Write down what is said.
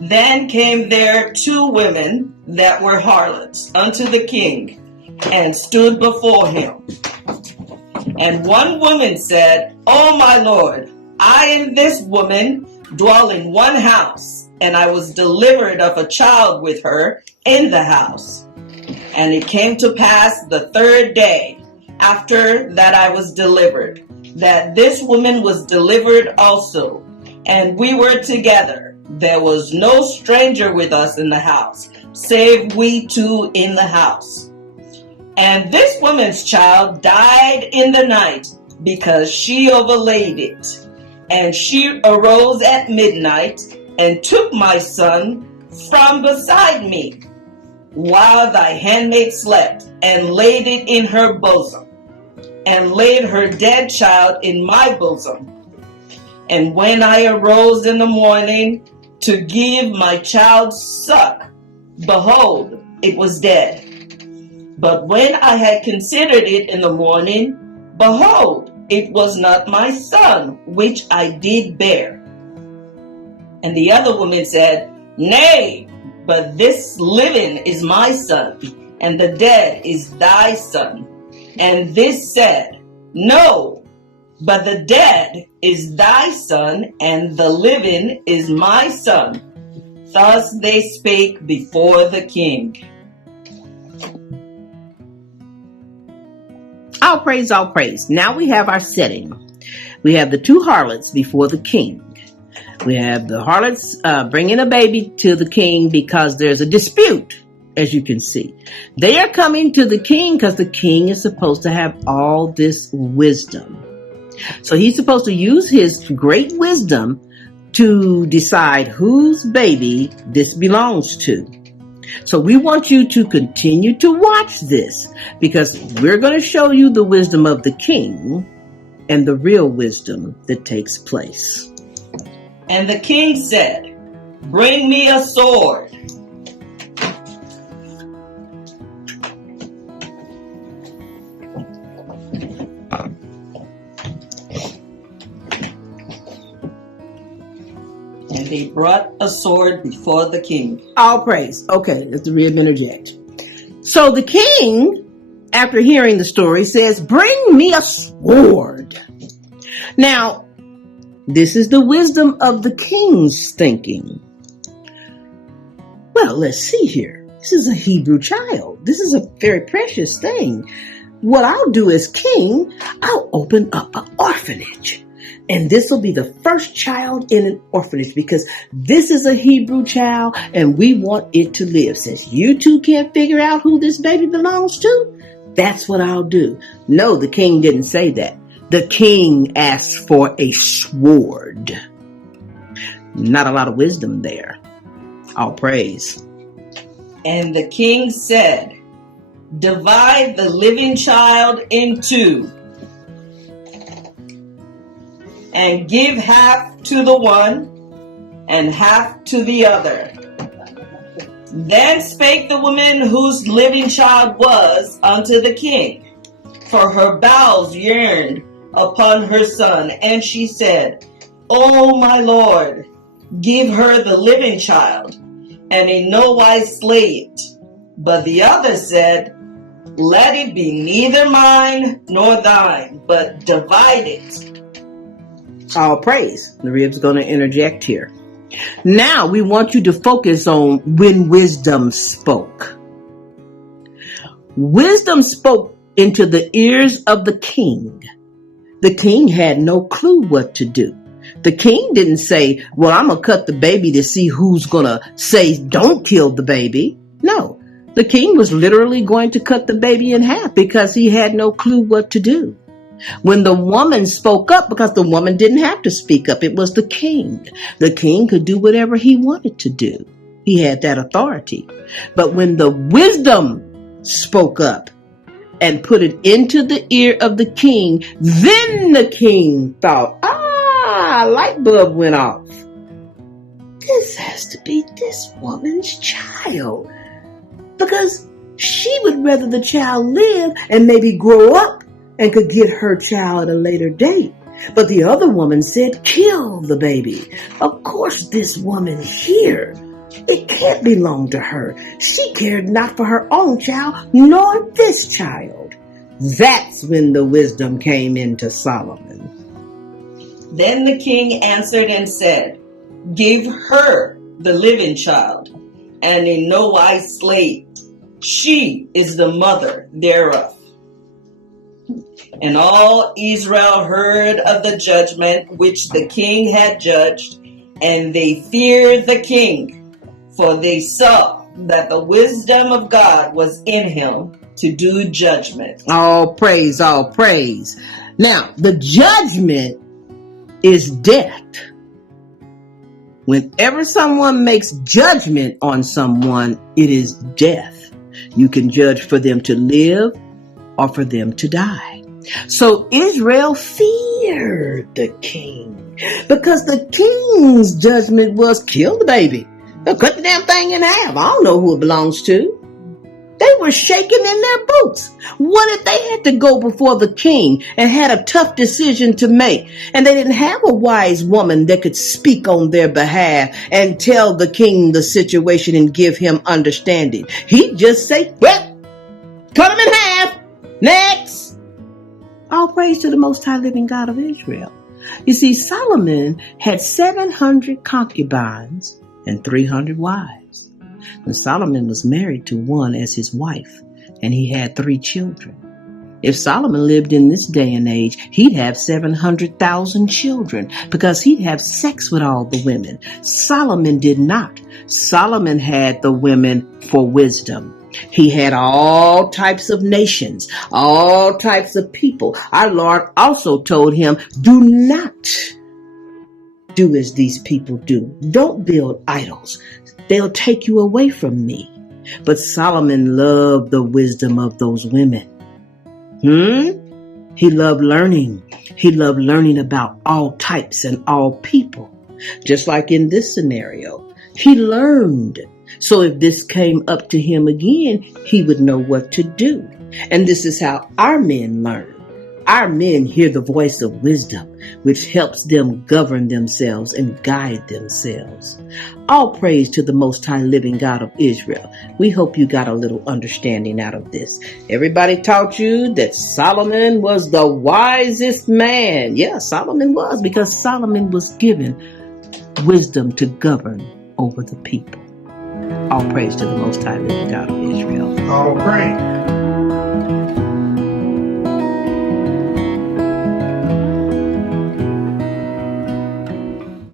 Then came there 2 women that were harlots unto the king, and stood before him. And one woman said, O my lord, I and this woman dwell in one house, and I was delivered of a child with her in the house. And it came to pass the 3rd day after that I was delivered, that this woman was delivered also, and we were together. There was no stranger with us in the house, save we 2 in the house. And this woman's child died in the night, because she overlaid it. And she arose at midnight, and took my son from beside me, while thy handmaid slept, and laid it in her bosom, and laid her dead child in my bosom. And when I arose in the morning to give my child suck, behold, it was dead. But when I had considered it in the morning, behold, it was not my son, which I did bear. And the other woman said, Nay, but this living is my son, and the dead is thy son. And this said, No, but the dead is thy son, and the living is my son. Thus they spake before the king. All praise, all praise. Now we have our setting. We have the 2 harlots before the king. We have the harlots bringing a baby to the king because there's a dispute, as you can see. They are coming to the king because the king is supposed to have all this wisdom. So he's supposed to use his great wisdom to decide whose baby this belongs to. So we want you to continue to watch this, because we're going to show you the wisdom of the king and the real wisdom that takes place. And the king said, Bring me a sword. And they brought a sword before the king. All praise. Okay, let's interject. So the king, after hearing the story, says, Bring me a sword. Now, this is the wisdom of the king's thinking. Well, let's see here. This is a Hebrew child. This is a very precious thing. What I'll do as king, I'll open up an orphanage. And this will be the first child in an orphanage, because this is a Hebrew child and we want it to live. Since you 2 can't figure out who this baby belongs to, that's what I'll do. No, the king didn't say that. The king asked for a sword. Not a lot of wisdom there. All praise. And the king said, Divide the living child in 2, and give half to the one, and half to the other. Then spake the woman whose living child was unto the king, for her bowels yearned upon her son. And she said, O my lord, give her the living child, and in no wise slay it. But the other said, Let it be neither mine nor thine, but divide it. All praise. The rib's going to interject here. Now we want you to focus on when wisdom spoke. Wisdom spoke into the ears of the king. The king had no clue what to do. The king didn't say, well, I'm going to cut the baby to see who's going to say, don't kill the baby. No, the king was literally going to cut the baby in half because he had no clue what to do. When the woman spoke up, because the woman didn't have to speak up, it was the king. The king could do whatever he wanted to do. He had that authority. But when the wisdom spoke up and put it into the ear of the king, then the king thought, light bulb went off. This has to be this woman's child, because she would rather the child live and maybe grow up and could get her child at a later date. But the other woman said, kill the baby. Of course, this woman here It can't belong to her. She cared not for her own child, nor this child. That's when the wisdom came into Solomon. Then the king answered and said, give her the living child, and in no wise slay it. She is the mother thereof. And all Israel heard of the judgment which the king had judged, and they feared the king, for they saw that the wisdom of God was in him to do judgment. All praise, all praise. Now, the judgment is death. Whenever someone makes judgment on someone, it is death. You can judge for them to live or for them to die. So Israel feared the king because the king's judgment was kill the baby. They'll cut the damn thing in half. I don't know who it belongs to. They were shaking in their boots. What if they had to go before the king and had a tough decision to make, and they didn't have a wise woman that could speak on their behalf and tell the king the situation and give him understanding? He'd just say, well, cut him in half. Next. All praise to the Most High living God of Israel. You see, Solomon had 700 concubines and 300 wives. And Solomon was married to one as his wife, and he had 3 children. If Solomon lived in this day and age, he'd have 700,000 children because he'd have sex with all the women. Solomon did not. Solomon had the women for wisdom. He had all types of nations, all types of people. Our Lord also told him, do not do as these people do. Don't build idols. They'll take you away from me. But Solomon loved the wisdom of those women. He loved learning. He loved learning about all types and all people. Just like in this scenario, he learned. So if this came up to him again, he would know what to do. And this is how our men learn. Our men hear the voice of wisdom, which helps them govern themselves and guide themselves. All praise to the Most High living God of Israel. We hope you got a little understanding out of this. Everybody taught you that Solomon was the wisest man. Yeah, Solomon was, because Solomon was given wisdom to govern over the people. All praise to the Most High living God of Israel. All praise.